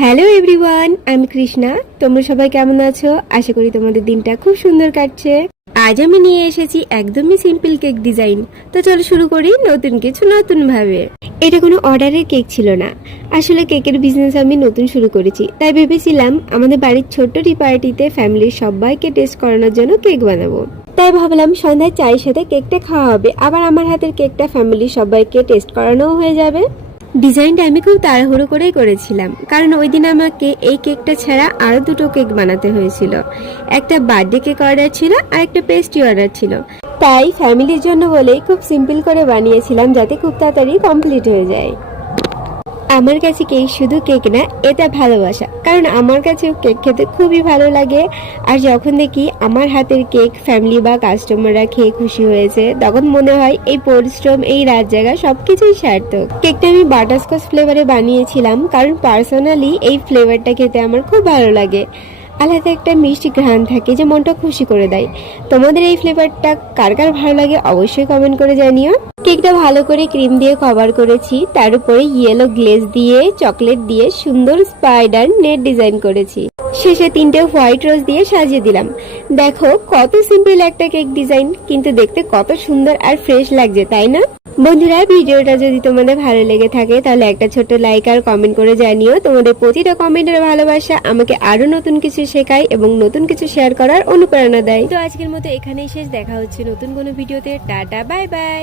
Hello everyone, আমি কৃষ্ণা। তোমরা সবাই কেমন আছো? আশা করি তোমাদের দিনটা খুব সুন্দর কাটছে। আজ আমি নিয়ে এসেছি একদমই সিম্পল কেক ডিজাইন। তো চলো শুরু করি নতুন কিছু নতুন ভাবে। এটা কোনো অর্ডারের কেক ছিল না, আসলে কেকের বিজনেস আমি নতুন শুরু করেছি, তাই ভেবেছিলাম আমাদের বাড়ির ছোট্ট টি পার্টিতে ফ্যামিলির সবাইকে টেস্ট করানোর জন্য কেক বানাবো। তাই ভাবলাম সন্ধ্যায় চায়ের সাথে কেকটা খাওয়া হবে, আবার আমার হাতের কেকটা ফ্যামিলির সবাইকে টেস্ট করানোও হয়ে যাবে। ডিজাইনটা আমি খুব তাড়াহুড়ো করেই করেছিলাম, কারণ ওই দিন আমাকে এই কেকটা ছাড়া আরো দুটো কেক বানাতে হয়েছিল। একটা বার্থডে কেক অর্ডার ছিল আর একটা পেস্ট্রি অর্ডার ছিল। তাই ফ্যামিলির জন্য বলেই খুব সিম্পল করে বানিয়েছিলাম, যাতে খুব তাড়াতাড়ি কমপ্লিট হয়ে যায়। আমার কাছে কেক শুধু কেক না, এটা ভালোবাসা, কারণ আমার কাছেও কেক খেতে খুবই ভালো লাগে। আর যখন দেখি আমার হাতের কেক ফ্যামিলি বা কাস্টমাররা খেয়ে খুশি হয়েছে, তখন মনে হয় এই পরিশ্রম, এই রাত জায়গা সবকিছুই সার্থক। কেকটা আমি বাটারস্কচ ফ্লেভারে বানিয়েছিলাম, কারণ পার্সোনালি এই ফ্লেভারটা খেতে আমার খুব ভালো লাগে। আলাদা একটা মিষ্টি ঘ্রাণ থাকে যে মনটা খুশি করে দেয়। তোমাদের এই ফ্লেভারটা কার কার ভালো লাগে অবশ্যই কমেন্ট করে জানিও। কেকটা ভালো করে ক্রিম দিয়ে কভার করেছি, তার উপরে ইয়েলো গ্লেজ দিয়ে চকলেট দিয়ে সুন্দর স্পাইডার নেট ডিজাইন করেছি। শেষে 3টে হোয়াইট রোজ দিয়ে সাজিয়ে দিলাম। দেখো কত সিম্পল একটা কেক ডিজাইন, কিন্তু দেখতে কত সুন্দর আর ফ্রেশ লাগছে, তাই না? বন্ধুরা, ভিডিওটা যদি তোমাদের ভালো লেগে থাকে তাহলে একটা ছোট্ট লাইক আর কমেন্ট করে জানিও। তোমাদের প্রতিটা কমেন্টের ভালোবাসা আমাকে আরো নতুন কিছু শেখায় এবং নতুন কিছু শেয়ার করার অনুপ্রেরণা দেয়। তো আজকের মতো এখানেই শেষ, দেখা হচ্ছে নতুন কোনো ভিডিওতে। Tata, bye bye.